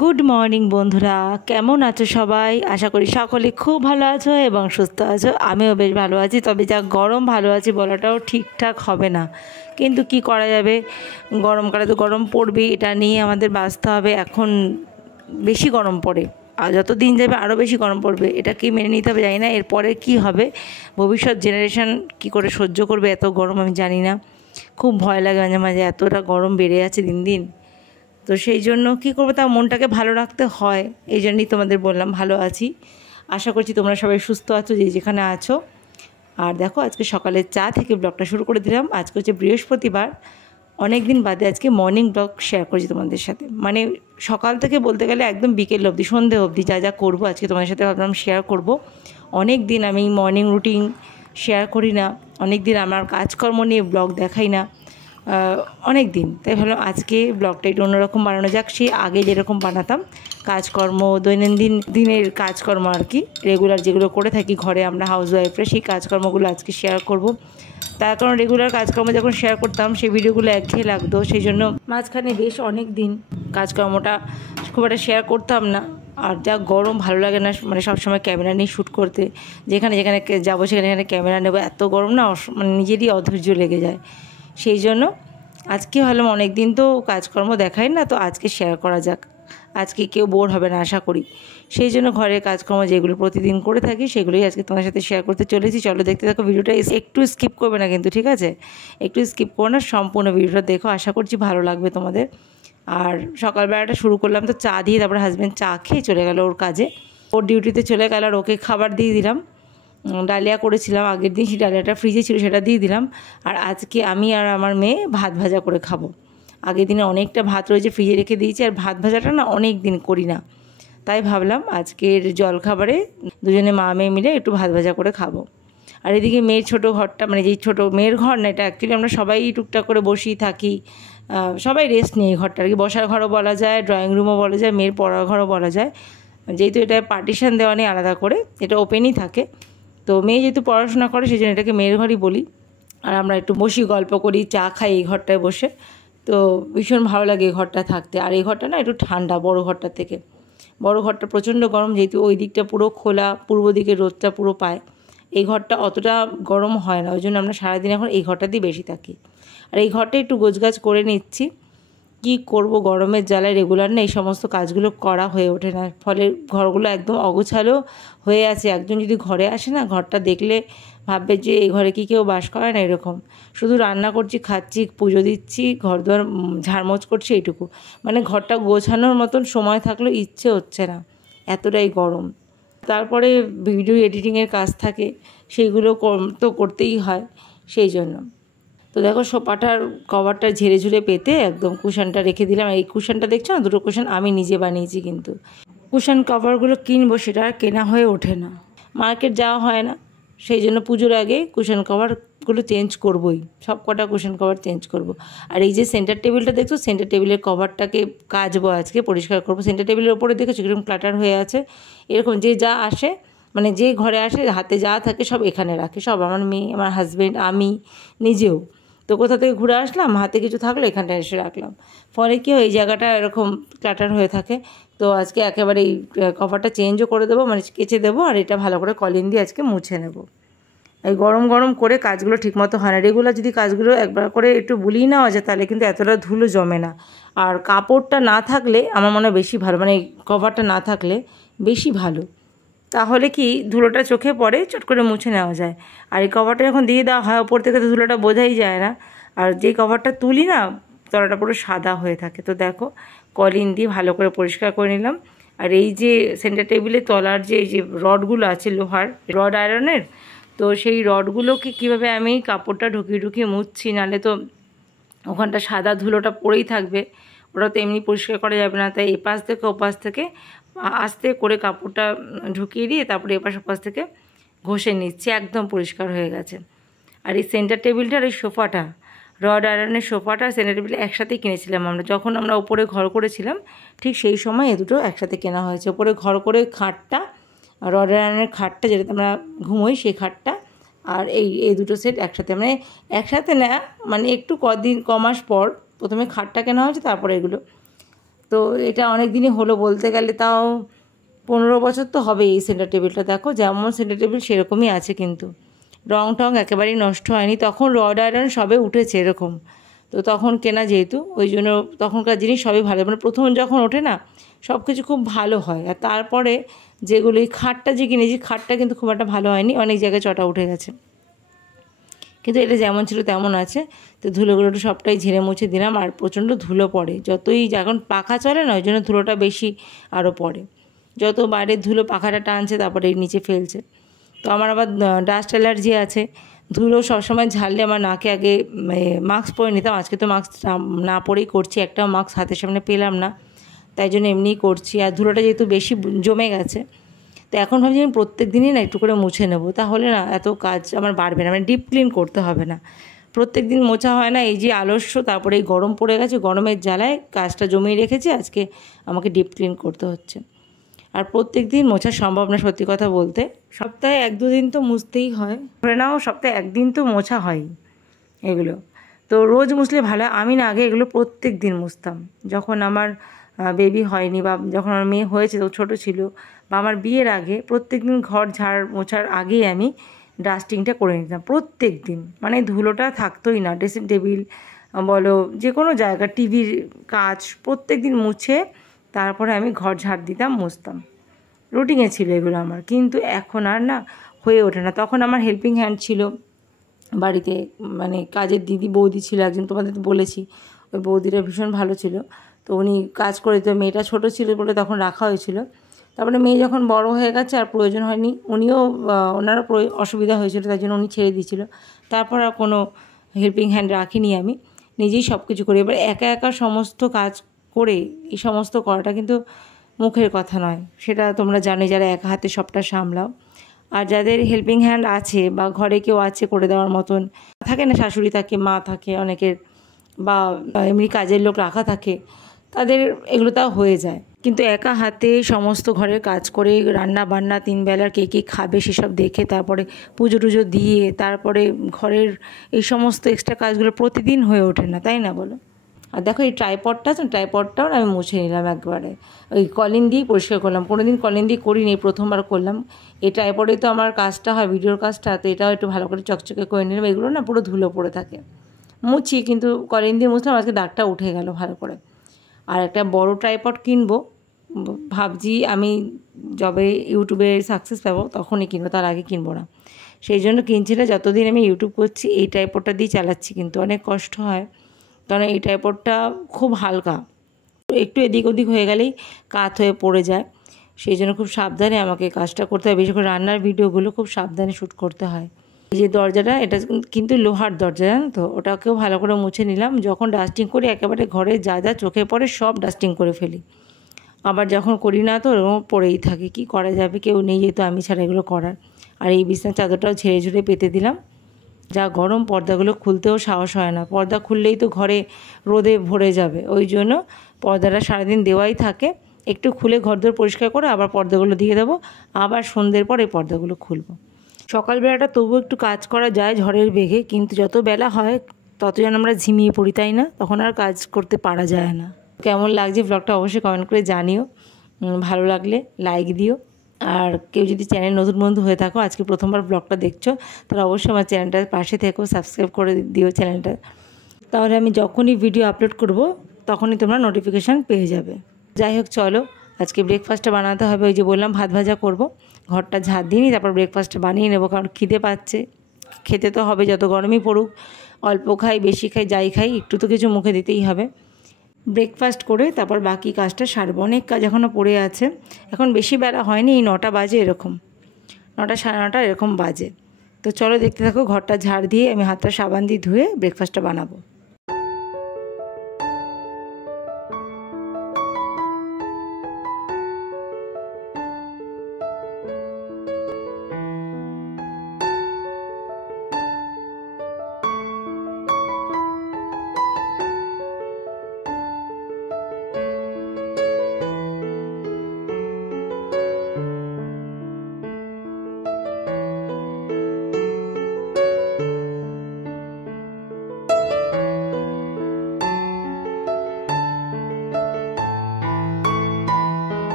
Good morning বন্ধুরা, কেমন আছো সবাই? আশা করি সকলে খুব ভালো আছো এবং সুস্থ আছো। আমিও বেশ ভালো আছি, তবে যা গরম ভালো আছি বলাটাও ঠিকঠাক হবে না, কিন্তু কি করা যাবে, গরমকালে তো গরম পড়বে, এটা নিয়ে আমাদের বাঁচতে হবে। এখন বেশি গরম পড়ে আর যত দিন যাবে আরও বেশি গরম পড়বে, এটা কি মেনে নিতে হবে জানি না। এরপরে কি হবে, ভবিষ্যৎ জেনারেশন কি করে সহ্য করবে এত গরম আমি জানি না। খুব ভয় লাগে মাঝে মাঝে, এতটা গরম বেড়ে যাচ্ছে দিন দিন। তো সেই জন্য কী করবো, তা মনটাকে ভালো রাখতে হয়, এই জন্যই তোমাদের বললাম ভালো আছি। আশা করছি তোমরা সবাই সুস্থ আছো যে যেখানে আছো। আর দেখো, আজকে সকালের চা থেকে ব্লগটা শুরু করে দিলাম। আজকে হচ্ছে বৃহস্পতিবার, অনেক দিন বাদে আজকে মর্নিং ব্লগ শেয়ার করছি তোমাদের সাথে। মানে সকাল থেকে বলতে গেলে একদম বিকেল অবধি, সন্ধে অবধি যা যা করবো আজকে তোমাদের সাথে ভাবলাম শেয়ার করব। অনেক দিন আমি মর্নিং রুটিন শেয়ার করি না, অনেক দিন আমার কাজকর্ম নিয়ে ব্লগ দেখাই না, অনেক দিন। তাই ভাবলাম আজকে ব্লগটা একটু অন্যরকম বানানো যাক, সেই আগে যেরকম বানাতাম কাজকর্ম, দৈনন্দিন দিনের কাজকর্ম আর কি, রেগুলার যেগুলো করে থাকি ঘরে আমরা হাউসওয়াইফরা, সেই কাজকর্মগুলো আজকে শেয়ার করব। তার কারণ রেগুলার কাজকর্ম যখন শেয়ার করতাম সেই ভিডিওগুলো একঘেয়ে লাগতো, সেই জন্য মাঝখানে বেশ অনেক দিন কাজকর্মটা খুব একটা শেয়ার করতাম না। আর যা গরম, ভালো লাগে না মানে সবসময় ক্যামেরা নিয়ে শ্যুট করতে, যেখানে যেখানে যাবো সেখানে ক্যামেরা নেবো, এত গরম না মানে নিজেরই অধৈর্য লেগে যায়। সেই জন্য আজকে ভাবলাম অনেক দিন তো কাজকর্ম দেখাই না, তো আজকে শেয়ার করা যাক, আজকে কেউ বোর হবে না আশা করি। সেই জন্য ঘরের কাজকর্ম যেগুলো প্রতিদিন করে থাকি সেগুলোই আজকে তোমার সাথে শেয়ার করতে চলেছি। চলো দেখতে থাকো ভিডিওটা, একটু স্কিপ করবে না কিন্তু, ঠিক আছে? একটু স্কিপ করো না, সম্পূর্ণ ভিডিওটা দেখো, আশা করছি ভালো লাগবে তোমাদের। আর সকালবেলাটা শুরু করলাম তো চা দিয়ে, তারপরে হাজব্যান্ড চা খেয়ে চলে গেল ওর কাজে, ওর ডিউটিতে চলে গেল, আর ওকে খাবার দিয়ে দিলাম। ডালিয়া করেছিলাম আগের দিন, সেই ডালিয়াটা ফ্রিজে ছিল, সেটা দিয়ে দিলাম। আর আজকে আমি আর আমার মেয়ে ভাত ভাজা করে খাবো। আগের দিনে অনেকটা ভাত রয়েছে ফ্রিজে রেখে দিয়েছি, আর ভাত ভাজাটা না অনেক দিন করি না, তাই ভাবলাম আজকের জলখাবারে দুজনে মা মেয়ে মিলে একটু ভাত ভাজা করে খাবো। আর এদিকে মেয়ের ছোটো ঘরটা, মানে যেই ছোটো মেয়ের ঘর না এটা, অ্যাকচুয়ালি আমরা সবাই টুকটাক করে বসেই থাকি, সবাই রেস্ট নিয়ে এই ঘরটা আর কি, বসার ঘরও বলা যায়, ড্রয়িং রুমও বলা যায়, মেয়ের পড়ার ঘরও বলা যায়। যেহেতু এটা পার্টিশন দেওয়া নেই আলাদা করে, এটা ওপেনই থাকে, তো মেয়ে যেহেতু পড়াশোনা করে সেই জন্য এটাকে মেয়ের ঘরই বলি। আর আমরা একটু বসি, গল্প করি, চা খাই এই ঘরটায় বসে, তো ভীষণ ভালো লাগে এই ঘরটা থাকতে। আর এই ঘরটা না একটু ঠান্ডা বড় ঘরটা থেকে, বড় ঘরটা প্রচণ্ড গরম, যেহেতু ওই দিকটা পুরো খোলা, পূর্ব দিকে রোদটা পুরো পায়, এই ঘরটা অতটা গরম হয় না, ওই জন্য আমরা সারাদিন এখন এই ঘরটাতেই বেশি থাকি। আর এই ঘরটা একটু গোছগাছ করে নিচ্ছি, কি করব, গরমের জ্বালায় রেগুলার না এই সমস্ত কাজগুলো করা হয়ে ওঠে না, ফলে ঘরগুলো একদম অগোছালো হয়ে আছে। একজন যদি ঘরে আসে না, ঘরটা দেখলে ভাববে যে এই ঘরে কি কেউ বাস করে না, এরকম। শুধু রান্না করছি, খাচ্ছি, পুজো দিচ্ছি, ঘর দুয়ার ঝাড়মোছ করছি, এইটুকু। মানে ঘরটা গোছানোর মতন সময় থাকলেও ইচ্ছে হচ্ছে না, এতটাই গরম। তারপরে ভিডিও এডিটিংয়ের কাজ থাকে, সেইগুলো তো করতেই হয়, সেই জন্য। তো দেখো সোফাটার কভারটা ঝেড়ে ঝুড়ে পেতে একদম কুশনটা রেখে দিলাম। এই কুশনটা দেখছো না, দুটো কুশন আমি নিজে বানিয়েছি, কিন্তু কুশন কভারগুলো কিনবো সেটা আর কেনা হয়ে ওঠে না, মার্কেট যাওয়া হয় না, সেই জন্য পুজোর আগে কুশন কভারগুলো চেঞ্জ করবোই, সব কটা কুশন কভার চেঞ্জ করব। আর এই যে সেন্টার টেবিলটা দেখছো, সেন্টার টেবিলের কভারটাকে কাচবো আজকে, পরিষ্কার করবো। সেন্টার টেবিলের ওপরে দেখেছো কীরকম ক্লাটার হয়ে আছে, এরকম যে যা আসে, মানে যে ঘরে আসে হাতে যা থাকে সব এখানে রাখে, সব আমার মেয়ে, আমার হাজব্যান্ড, আমি নিজেও। তো কোথা থেকে ঘুরে আসলাম, হাতে কিছু থাকলো এখানটা এসে রাখলাম, ফলে কি হয় এই জায়গাটা এরকম ক্লাটার হয়ে থাকে। তো আজকে একেবারে এই কভারটা চেঞ্জও করে দেবো, মানে কেচে দেবো, আর এটা ভালো করে কলিন দিয়ে আজকে মুছে নেব। এই গরম গরম করে কাজগুলো ঠিকমতো হয় না, রেগুলার যদি কাজগুলো একবার করে একটু বুলিয়ে নেওয়া যায় তাহলে কিন্তু এতটা ধুলো জমে না। আর কাপড়টা না থাকলে আমার মনে হয় বেশি ভালো, মানে এই কভারটা না থাকলে বেশি ভালো, তাহলে কি ধুলোটা চোখে পড়ে, চট করে মুছে নেওয়া যায়। আর এই কভারটা যখন দিয়ে দেওয়া হয় ওপর থেকে, তো ধুলোটা বোঝাই যায় না, আর যেই কভারটা তুলি না তলাটা পুরো সাদা হয়ে থাকে। তো দেখো কলিন দিয়ে ভালো করে পরিষ্কার করে নিলাম। আর এই যে সেন্টার টেবিলের তলার যে রডগুলো আছে লোহার রড আয়রনের, তো সেই রডগুলোকে কীভাবে আমি কাপড়টা ঢুকিয়ে ঢুকিয়ে মুছছি, নাহলে তো ওখানটা সাদা ধুলোটা পড়েই থাকবে, ওটা তো এমনি পরিষ্কার করা যাবে না। তাই এপাশ থেকে ওপাশ থেকে আস্তে করে কাপড়টা ঢুকিয়ে দিয়ে তারপরে এপাশ ওপাশ থেকে ঘষে নিচ্ছি, একদম পরিষ্কার হয়ে গেছে। আর এই সেন্টার টেবিলটার এই সোফাটা, রড আয়রনের সোফাটা সেন্টার টেবিল একসাথেই কিনেছিলাম আমরা, যখন আমরা ওপরে ঘর করেছিলাম ঠিক সেই সময় এ দুটো একসাথে কেনা হয়েছে। ওপরে ঘর করে খাটটা, রড আয়রনের খাটটা যেটাতে আমরা ঘুমোই সেই খাটটা, আর এই দুটো সেট একসাথে, মানে একসাথে না, মানে একটু কমাস পর প্রথমে খাটটা কেনা হয়েছে, তারপরে এগুলো। তো এটা অনেক দিনই হলো, বলতে গেলে তাও 15 বছর তো হবে। এই সেন্টার টেবিলটা দেখো, যেমন সেন্টার টেবিল সেরকমই আছে, কিন্তু রং টং একেবারেই নষ্ট হয়নি। তখন রড আয়রন সবে উঠেছে এরকম, তো তখন কেনা যেহেতু, ওই জন্য তখনকার জিনিস সবই ভালো, মানে প্রথম যখন ওঠে না সব কিছু খুব ভালো হয়। আর তারপরে যেগুলো, এই খাটটা যে কিনেছি, খাটটা কিন্তু খুব একটা ভালো হয়নি, অনেক জায়গায় চটা উঠে গেছে, কিন্তু এটা যেমন ছিল তেমন আছে। তো ধুলোগুলো একটু সবটাই ঝেড়ে মুছে দিলাম। আর প্রচণ্ড ধুলো পড়ে, যতই এখন পাখা চলে না, ওই জন্য ধুলোটা বেশি আরও পড়ে। যত বাইরের ধুলো পাখাটা টানছে, তারপরে এই নিচে ফেলছে। তো আমার আবার ডাস্ট অ্যালার্জি আছে, ধুলো সবসময় ঝাড়লে আমার নাকে আগে মাস্ক পরে নিতাম, আজকে তো মাস্ক না পরেই করছি, একটাও মাস্ক হাতের সামনে পেলাম না, তাই জন্য এমনিই করছি। আর ধুলোটা যেহেতু বেশি জমে গেছে, তো এখন ভাবছি আমি প্রত্যেক দিনই না একটু করে মুছে নেব, তাহলে না এত কাজ আমার বাড়বে না, মানে ডিপ ক্লিন করতে হবে না। প্রত্যেক দিন মোছা হয় না, এই যে আলস্য, তারপরে এই গরম পড়ে গেছে, গরমের জ্বালায় কাজটা জমিয়ে রেখেছি, আজকে আমাকে ডিপ ক্লিন করতে হচ্ছে। আর প্রত্যেক দিন মোছা সম্ভব না, সত্যি কথা বলতে। সপ্তাহে 1-2 দিন তো মুছতেই হয়, ধরে নাও সপ্তাহে 1 দিন তো মোছা হয় এগুলো। তো রোজ মুছলে ভালো। আমি না আগে এগুলো প্রত্যেক দিন মুছতাম, যখন আমার বেবি হয়নি বা যখন আমার মেয়ে হয়েছে, তো ছোটো ছিল, বা আমার বিয়ের আগে প্রত্যেক দিন ঘর ঝাড় মোছার আগেই আমি ডাস্টিংটা করে নিতাম প্রত্যেক দিন, মানে ধুলোটা থাকতোই না। ড্রেসিং টেবিল বলো, যে কোনো জায়গা, টিভির কাচ, প্রত্যেক দিন মুছে তারপরে আমি ঘর ঝাড় দিতাম, মুছতাম। রুটিনে ছিল এগুলো আমার, কিন্তু এখন আর না হয়ে ওঠে না। তখন আমার হেল্পিং হ্যান্ড ছিল বাড়িতে, মানে কাজের দিদি, বৌদি ছিল একজন, তোমাদের তো বলেছি, ওই বৌদিটা ভীষণ ভালো ছিল। তো উনি কাজ করে দিত, মেয়েটা ছোটো ছিল বলে তখন রাখা হয়েছিল। তারপরে মেয়ে যখন বড় হয়ে গেছে আর প্রয়োজন হয়নি, উনিও ওনারও অসুবিধা হয়েছিল, তাই জন্য উনি ছেড়ে দিয়েছিল। তারপর আর কোনো হেল্পিং হ্যান্ড রাখিনি, আমি নিজেই সব কিছু করি। এবার একা একা সমস্ত কাজ করে এই সমস্ত করাটা কিন্তু মুখের কথা নয়, সেটা তোমরা জানো যারা একা হাতে সবটা সামলাও। আর যাদের হেল্পিং হ্যান্ড আছে বা ঘরে কেউ আছে করে দেওয়ার মতন, থাকে না, শাশুড়ি থাকে, মা থাকে অনেকের, বা এমনি কাজের লোক রাখা থাকে, তাদের এগুলো তাও হয়ে যায়। কিন্তু একা হাতে সমস্ত ঘরের কাজ করে, রান্না বান্না 3 বেলার কে কী খাবে সেসব দেখে, তারপরে পুজো টুজো দিয়ে, তারপরে ঘরের এই সমস্ত এক্সট্রা কাজগুলো প্রতিদিন হয়ে ওঠে না, তাই না বলো? আর দেখো এই ট্রাইপডটা আছে, ট্রাইপডটাও আমি মুছে নিলাম একবারে, ওই কলিন দিয়েই পরিষ্কার করলাম। কোনো দিন কলিন দিয়ে করিনি, প্রথমবার করলাম। এই ট্রাইপডেই তো আমার কাজটা হয়, ভিডিওর কাজটা, তো এটাও একটু ভালো করে চকচকে করে নিলাম। এগুলো না পুরো ধুলো পড়ে থাকে, মুছি, কিন্তু কলিন দিয়ে মুছলাম, আজকে দাগটা উঠে গেল ভালো করে। আর একটা বড় ট্রাইপড কিনবো ভাবছি আমি, যবে ইউটিউবে সাকসেস পাবো তখনই কিনবো, তার আগে কিনবো না। সেই জন্য কিনছি না, যতদিন আমি ইউটিউব করছি এই ট্রাইপডটা দিয়ে চালাচ্ছি, কিন্তু অনেক কষ্ট হয়, কারণ এই ট্রাইপডটা খুব হালকা, একটু এদিক ওদিক হয়ে গেলেই কাত হয়ে পড়ে যায়। সেই জন্য খুব সাবধানে আমাকে কাজটা করতে হয়, বিশেষ করে রান্নার ভিডিওগুলো খুব সাবধানে শ্যুট করতে হয়। এই যে দরজাটা, এটা কিন্তু লোহার দরজা, জানো তো, ওটাকেও ভালো করে মুছে নিলাম। যখন ডাস্টিং করি একেবারে ঘরে যা যা চোখে পড়ে সব ডাস্টিং করে ফেলি, আবার যখন করি না তো ওরকম পড়েই থাকে, কি করা যাবে, কেউ নেই যেহেতু আমি ছাড়া এগুলো করার। আর এই বিছানার চাদরটাও ঝেড়ে ঝুড়ে পেতে দিলাম, যা গরম, পর্দাগুলো খুলতেও সাহস হয় না, পর্দা খুললেই তো ঘরে রোদে ভরে যাবে, ওই জন্য পর্দাটা সারাদিন দেওয়াই থাকে। একটু খুলে ঘরদোর পরিষ্কার করে আবার পর্দাগুলো দিয়ে দেবো, আবার সন্ধ্যের পর এই পর্দাগুলো খুলবো। সকালবেলাটা তবু একটু কাজ করা যায় ঝড়ের বেগে, কিন্তু যত বেলা হয় তত যেন আমরা ঝিমিয়ে পড়ি, তাই না? তখন আর কাজ করতে পারা যায় না। কেমন লাগছে ব্লগটা অবশ্যই কমেন্ট করে জানিও, ভালো লাগলে লাইক দিও। আর কেউ যদি চ্যানেল নতুন বন্ধু হয়ে থাকো, আজকে প্রথমবার ব্লগটা দেখছো, তাহলে অবশ্যই আমার চ্যানেলটার পাশে থেকো, সাবস্ক্রাইব করে দিও চ্যানেলটা, তাহলে আমি যখনই ভিডিও আপলোড করব তখনই তোমরা নোটিফিকেশান পেয়ে যাবে। যাই হোক, চলো আজকে ব্রেকফাস্টটা বানাতে হবে, ওই যে বললাম ভাত ভাজা করব, ঘরটা ঝাড় দিই, তারপর ব্রেকফাস্টটা বানিয়ে নেবো, কারণ খিদে পাচ্ছে, খেতে তো হবে, যত গরমই পড়ুক, অল্প খাই বেশি খাই যাই খাই, একটু তো কিছু মুখে দিতেই হবে। ব্রেকফাস্ট করে তারপর বাকি কাজটা সারবো, অনেক কাজ এখনও পড়ে আছে। এখন বেশি বেলা হয়নি, এই 9টা বাজে, এরকম 9টা সাড়ে 9টা এরকম বাজে। তো চলো দেখতে থাকো, ঘরটা ঝাড় দিয়ে আমি হাতটা সাবান দিয়ে ধুয়ে ব্রেকফাস্টটা বানাবো।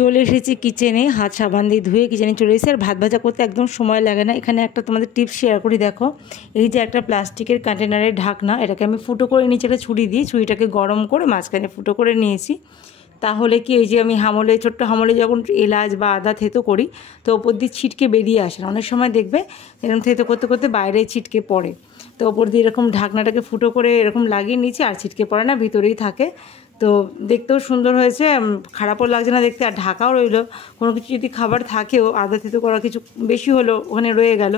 চলে এসেছি কিচেনে, হাত সাবান দিয়ে ধুয়ে কিচেনে চলে এসেছি। আর ভাত ভাজা করতে একদম সময় লাগে না। এখানে একটা তোমাদের টিপস শেয়ার করি, দেখো এই যে একটা প্লাস্টিকের কন্টেনারের ঢাকনা, এটাকে আমি ফুটো করে নিচে একটা ছুরি দিই, ছুরিটাকে গরম করে মাঝখানে ফুটো করে নিয়েছি। তাহলে কি এই যে আমি হামলে, ছোট্ট হামলে যখন এলাচ বা আদা থেতো করি তো ওপর দিয়ে ছিটকে বেরিয়ে আসে না, অনেক সময় দেখবে এরকম থেতো করতে করতে বাইরে ছিটকে পড়ে। তো ওপর দিয়ে এরকম ঢাকনাটাকে ফুটো করে এরকম লাগিয়ে নিয়েছি, আর ছিটকে পড়ে না, ভিতরেই থাকে। তো দেখতেও সুন্দর হয়েছে, খারাপও লাগছে না দেখতে, আর ঢাকাও রইলো। কোনো কিছু যদি খাবার থাকেও আদা থেতো করা কিছু বেশি হলো ওখানে রয়ে গেল,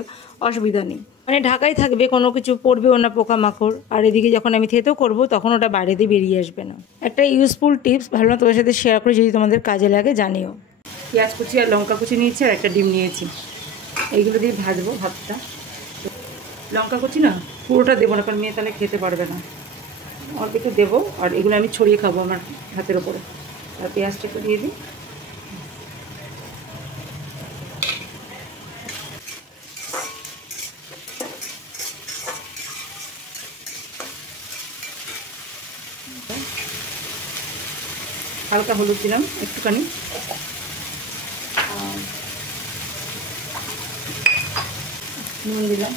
অসুবিধা নেই, মানে ঢাকাই থাকবে, কোনো কিছু পড়বেও না পোকামাকড়। আর এদিকে যখন আমি থেতো করব তখন ওটা বাইরে দিয়ে বেরিয়ে আসবে না। একটা ইউজফুল টিপস ভাবলাম তোমাদের সাথে শেয়ার করে, যদি তোমাদের কাজে লাগে জানিও। পেঁয়াজ কুচি আর লঙ্কা কুচি নিয়েছি, আর একটা ডিম নিয়েছি, এইগুলো দিয়ে ভাজবো ভাতটা। লঙ্কা কুচি না পুরোটা দেবো না, কারণ মেয়ে তাহলে খেতে পারবে না, অল্প একটু দেবো। আর এগুলো আমি ছড়িয়ে খাবো আমার হাতের ওপরে। আর পেঁয়াজটা একটু দিয়ে দিই। হালকা হলুদ দিলাম একটুখানি, নুন দিলাম,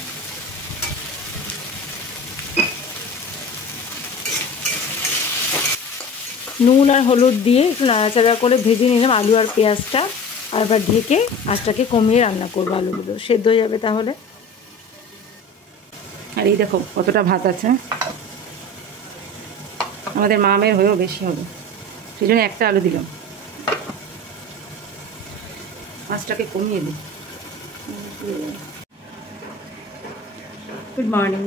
নুন আর হলুদ দিয়ে একটু নাড়াচাড়া করে ভেজে নিলাম আলু আর পেঁয়াজটা। আর এবার ঢেকে আঁচটাকে কমিয়ে রান্না করবো, আলুগুলো সেদ্ধ হয়ে যাবে তাহলে। আর এই দেখো কতটা ভাত আছে, আমাদের মা মেয়ের হয়েও বেশি হবে, সেই জন্য একটা আলু দিলাম। আঁচটাকে কমিয়ে দিই। Good morning.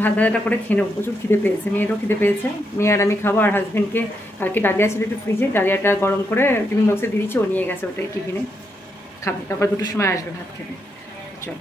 ভাত ভাজাটা করে খেয়ে নেবো, প্রচুর খিদে পেয়েছে, মেয়েরও খিদে পেয়েছে। মেয়ে আর আমি খাবো, আর হাজব্যান্ডকে কালকে ডালিয়া ছিল একটু ফ্রিজে, ডালিয়াটা গরম করে টিফিন বক্সে দিয়ে দিচ্ছি, ও নিয়ে গেছে ওটাই টিফিনে খাবে, তারপর 2টোর সময় আসবে ভাত খেতে। চল,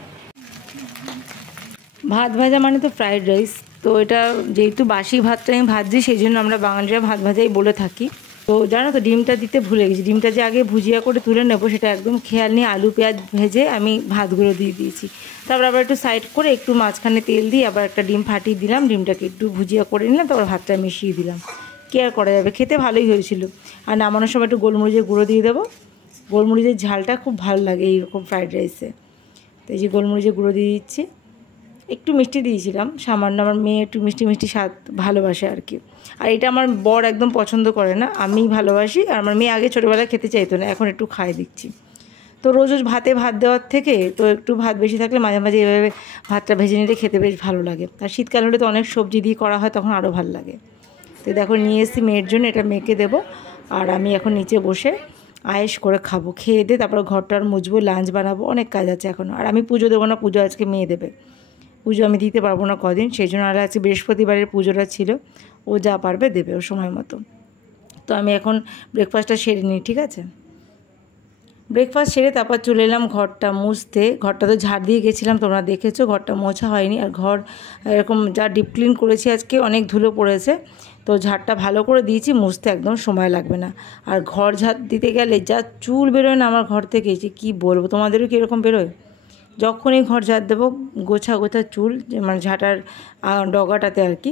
ভাত ভাজা মানে তো ফ্রাইড রাইস, তো এটা যেহেতু বাসি ভাতটা আমি ভাজছি সেই জন্য আমরা বাঙালিরা ভাত ভাজাই বলে থাকি। তো জানো তো ডিমটা দিতে ভুলে গেছি, ডিমটা যে আগে ভুজিয়া করে তুলে নেবো সেটা একদম খেয়াল নিয়ে আলু পেঁয়াজ ভেজে আমি ভাতগুলো দিয়ে দিয়েছি। তারপর আবার একটু সাইড করে একটু মাঝখানে তেল দিয়ে আবার একটা ডিম ফাটিয়ে দিলাম, ডিমটাকে একটু ভুজিয়া করে নিলাম, তারপর ভাতটা মিশিয়ে দিলাম। কি আর করা যাবে, খেতে ভালোই হয়েছিল। আর নামানোর সময় একটু গোলমরিচের গুঁড়ো দিয়ে দেবো, গোলমরিচের ঝালটা খুব ভালো লাগে এইরকম ফ্রাইড রাইসে। তো এই যে গোলমরিচের গুঁড়ো দিয়ে দিচ্ছি, একটু মিষ্টি দিয়েছিলাম সামান্য, আমার মেয়ে একটু মিষ্টি মিষ্টি স্বাদ ভালোবাসে আর কি। আর এটা আমার বর একদম পছন্দ করে না, আমি ভালোবাসি। আর আমার মেয়ে আগে ছোটোবেলায় খেতে চাইতো না, এখন একটু খাই দিচ্ছি। তো রোজ রোজ ভাতে ভাত দেওয়ার থেকে তো একটু ভাত বেশি থাকলে মাঝে মাঝে এভাবে ভাতটা ভেজে নিলে খেতে বেশ ভালো লাগে। আর শীতকাল হলে তো অনেক সবজি দিয়ে করা হয়, তখন আরও ভালো লাগে। তো দেখো নিয়ে এসেছি মেয়ের জন্য, এটা মেয়েকে দেবো। আর আমি এখন নিচে বসে আয়েশ করে খাবো, খেয়ে দিয়ে তারপরে ঘরটার মুছবো, লাঞ্চ বানাবো, অনেক কাজ আছে এখনও। আর আমি পুজো দেবো না, পুজো আজকে মেয়ে দেবে, পুজো আমি দিতে পারবো না কদিন, সেই জন্য। আর আজকে বৃহস্পতিবারের পুজোটা ছিল, ও যা পারবে দেবে ও সময় মতো। তো আমি এখন ব্রেকফাস্টটা সেরে নিই, ঠিক আছে? ব্রেকফাস্ট সেরে তারপর চলে এলাম ঘরটা মুছতে। ঘরটা তো ঝাড় দিয়ে গেছিলাম, তোমরা দেখেছো, ঘরটা মোছা হয়নি। আর ঘর এরকম যা ডিপ ক্লিন করেছি আজকে, অনেক ধুলো পড়েছে, তো ঝাড়টা ভালো করে দিয়েছি, মুছতে একদম সময় লাগবে না। আর ঘর ঝাড় দিতে গেলে যা চুল বেরোয় না আমার ঘর থেকে, যে কী বলবো, তোমাদেরও কি এরকম বেরোয়? যখনই ঘর ঝাড় দেবো গোছা গোছা চুল, মানে ঝাঁটার ডগাটাতে আর কি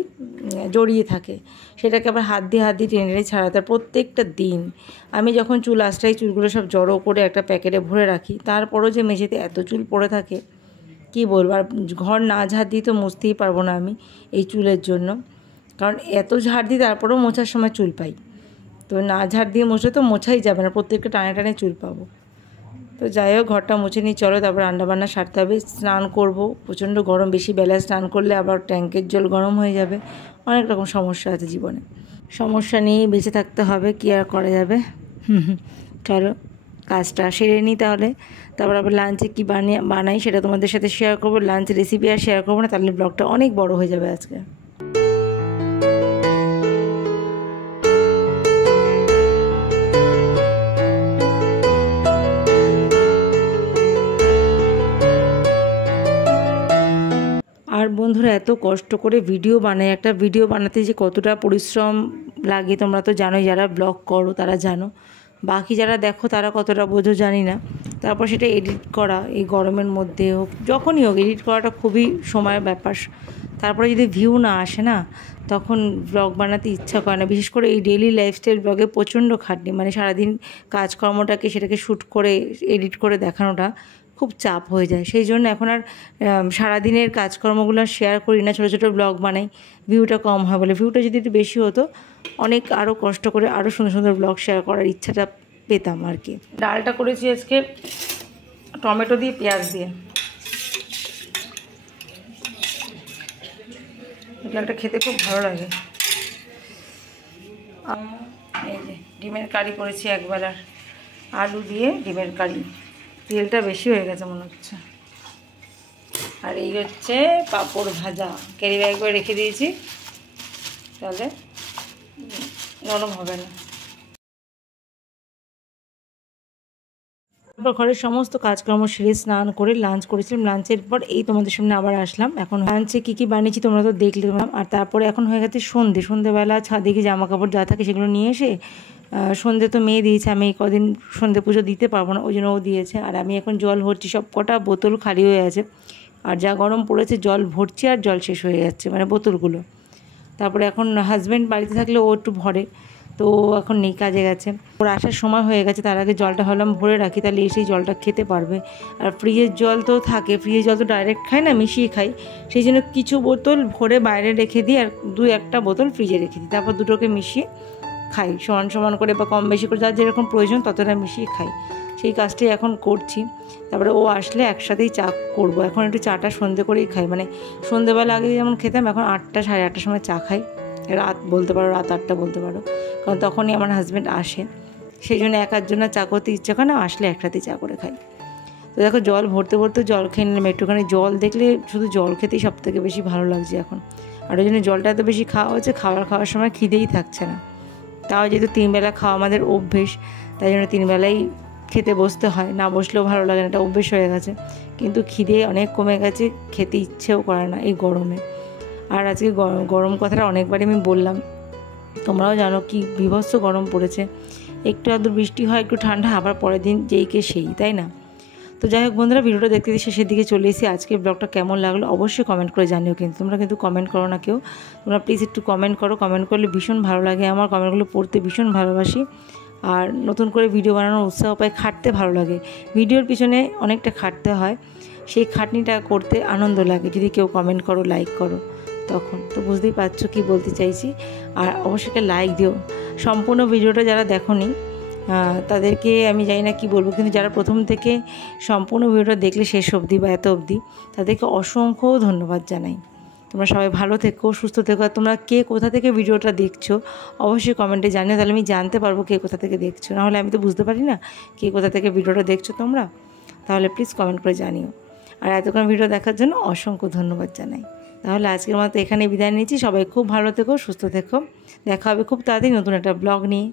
জড়িয়ে থাকে, সেটাকে আবার হাত দিয়ে টেনে টেনে ছাড়াতে প্রত্যেকটা দিন। আমি যখন চুল আঁচড়াই চুলগুলো সব জড়ো করে একটা প্যাকেটে ভরে রাখি, তারপরও যে মেঝেতে এত চুল পড়ে থাকে কি বলবো। আর ঘর না ঝাড় দিয়ে তো মুছতেই পারবো না আমি এই চুলের জন্য, কারণ এত ঝাড় দিই তারপরেও মোছার সময় চুল পাই। তো না ঝাড় দিয়ে মুছলে তো মোছাই যাবে না, প্রত্যেকটা টানে টানে চুল পাবো। তো যাই হোক, ঘরটা মুছে নিয়ে চলো, তারপর রান্নাবান্না সারতে হবে, স্নান করব। প্রচণ্ড গরম, বেশি বেলায় স্নান করলে আবার ট্যাঙ্কের জল গরম হয়ে যাবে, অনেক রকম সমস্যা আছে জীবনে, সমস্যা নিয়েই বেঁচে থাকতে হবে, কী আর করা যাবে। চলো কাজটা সেরে নিই তাহলে, তারপর আবার লাঞ্চে কী বানাই সেটা তোমাদের সাথে শেয়ার করবো। লাঞ্চ রেসিপি আর শেয়ার করবো না, তাহলে ব্লগটা অনেক বড় হয়ে যাবে আজকে। আর বন্ধুরা, এত কষ্ট করে ভিডিও বানাই, একটা ভিডিও বানাতে যে কতটা পরিশ্রম লাগে তোমরা তো জানোই, যারা ব্লগ করো তারা জানো, বাকি যারা দেখো তারা কতটা বোঝো জানি না। তারপর সেটা এডিট করা, এই গরমের মধ্যে হোক যখনই হোক, এডিট করাটা খুবই সময়ের ব্যাপার। তারপরে যদি ভিউ না আসে না, তখন ব্লগ বানাতে ইচ্ছা করে না। বিশেষ করে এই ডেইলি লাইফস্টাইল ব্লগে প্রচণ্ড খাটনি, মানে সারাদিন কাজকর্মটাকে সেটাকে শ্যুট করে এডিট করে দেখানোটা খুব চাপ হয়ে যায়। সেই জন্য এখন আর সারাদিনের কাজকর্মগুলো শেয়ার করি না, ছোটো ছোটো ব্লগ বানাই। ভিউটা কম হয় বলে, ভিউটা যদি একটু বেশি হতো অনেক আরও কষ্ট করে আরও সুন্দর সুন্দর ব্লগ শেয়ার করার ইচ্ছাটা পেতাম আর কি। ডালটা করেছি আজকে টমেটো দিয়ে পেঁয়াজ দিয়ে। ডালটা খেতে খুব ভালো লাগে। এই যে ডিমের কারি করেছি একবেলার, আলু দিয়ে ডিমের কারি। তেলটা বেশি হয়ে গেছে মনে হচ্ছে। আর এই হচ্ছে পাঁপড় ভাজা, ক্যারি ব্যাগ করে রেখে দিয়েছি, তাহলে নরম হবে না। তারপর ঘরের সমস্ত কাজকর্ম সেরে স্নান করে লাঞ্চ করেছিলাম। লাঞ্চের পর এই তোমাদের সামনে আবার আসলাম। এখন লাঞ্চে কী কী বানিয়েছি তোমরা তো দেখলে। আর তারপরে এখন হয়ে গেছে সন্ধেবেলা ছাদে গিয়ে জামা কাপড় যা থাকে সেগুলো নিয়ে এসে সন্ধে তো মেয়ে দিয়েছে, আমি এই কদিন সন্ধে পুজো দিতে পারবো না, ওই জন্য ও দিয়েছে। আর আমি এখন জল ভরছি, সব কটা বোতল খালি হয়ে আছে। আর যা গরম পড়েছে জল ভরছি আর জল শেষ হয়ে যাচ্ছে, মানে বোতলগুলো। তারপরে এখন হাজব্যান্ড বাড়িতে থাকলে ও একটু ভরে, তো এখন নেই, কাজে গেছে। ওর আসার সময় হয়ে গেছে, তার আগে জলটা ভাবলাম ভরে রাখি, তাহলে এসেই জলটা খেতে পারবে। আর ফ্রিজের জল তো থাকে, ফ্রিজের জল তো ডাইরেক্ট খাই না, মিশিয়ে খাই। সেই জন্য কিছু বোতল ভরে বাইরে রেখে দিই, আর একটা বোতল ফ্রিজে রেখে দিই। তারপর দুটোকে মিশিয়ে খাই সমান সমান করে, বা কম বেশি করে যার যেরকম প্রয়োজন ততটা মিশিয়ে খাই। সেই কাজটাই এখন করছি। তারপরে ও আসলে একসাথেই চা করবো। এখন একটু চাটা সন্ধে করেই খাই, মানে সন্ধেবেলা আগে যেমন খেতাম, এখন 8টা সাড়ে 8টার সময় চা খাই। রাত বলতে পারো, রাত 8টা বলতে পারো, কারণ তখনই আমার হাজব্যান্ড আসে। সেই জন্য একার জন্য চা করতে ইচ্ছা করে না, আসলে একসাথেই চা করে খাই। তো দেখো জল ভরতে ভরতে জল খেয়ে নিলাম একটুখানি। জল দেখলে শুধু জল খেতেই সব থেকে বেশি ভালো লাগছে এখন। আর ওই জন্য জলটা এত বেশি খাওয়া হচ্ছে, খাওয়ার সময় খিদেই থাকছে না। তাও যেহেতু 3 বেলা খাওয়া আমাদের অভ্যেস, তাই জন্য 3 বেলাই খেতে বসতে হয়, না বসলেও ভালো লাগে না, এটা অভ্যেস হয়ে গেছে। কিন্তু খিদে অনেক কমে গেছে, খেতে ইচ্ছেও করে না এই গরমে। আর আজকে গরম কথাটা অনেকবারই আমি বললাম, তোমরাও জানো কি বিভৎস গরম পড়েছে। একটু আধটু বৃষ্টি হয়, একটু ঠান্ডা, আবার পরের দিন যেইকে সেই, তাই না? তো যাই হোক বন্ধুরা, ভিডিওটা দেখতে শেষের দিকে চলে এসেছি। আজকে ব্লগটা কেমন লাগলো অবশ্যই কমেন্ট করে জানিও। কিন্তু তোমরা কিন্তু কমেন্ট করো না কেউ, তোমরা প্লিজ একটু কমেন্ট করো। কমেন্ট করলে ভীষণ ভালো লাগে, আমার কমেন্টগুলো পড়তে ভীষণ ভালোবাসি। আর নতুন করে ভিডিও বানানোর উৎসাহ পাই, খাটতে ভালো লাগে। ভিডিওর পিছনে অনেকটা খাটতে হয়, সেই খাটনিটা করতে আনন্দ লাগে যদি কেউ কমেন্ট করো, লাইক করো, তখন তো বুঝতেই পারছো কী বলতে চাইছি। আর অবশ্যই লাইক দিও। সম্পূর্ণ ভিডিওটা যারা দেখোনি তাদেরকে আমি জানি না কি বলবো, কিন্তু যারা প্রথম থেকে সম্পূর্ণ ভিডিওটা দেখলে শেষ অবধি বা এত অবধি, তাদেরকে অসংখ্য ধন্যবাদ জানাই। তোমরা সবাই ভালো থেকো, সুস্থ থেকো। আর তোমরা কে কোথা থেকে ভিডিওটা দেখছো অবশ্যই কমেন্টে জানিও, তাহলে আমি জানতে পারবো কে কোথা থেকে দেখছো। নাহলে আমি তো বুঝতে পারি না কে কোথা থেকে ভিডিওটা দেখছো তোমরা, তাহলে প্লিজ কমেন্ট করে জানিও। আর এতক্ষণ ভিডিও দেখার জন্য অসংখ্য ধন্যবাদ জানাই। তাহলে আজকের মতো এখানে বিদায় নিচ্ছি। সবাই খুব ভালো থেকো, সুস্থ থেকো। দেখা হবে খুব তাড়াতাড়ি নতুন একটা ব্লগ নিয়ে।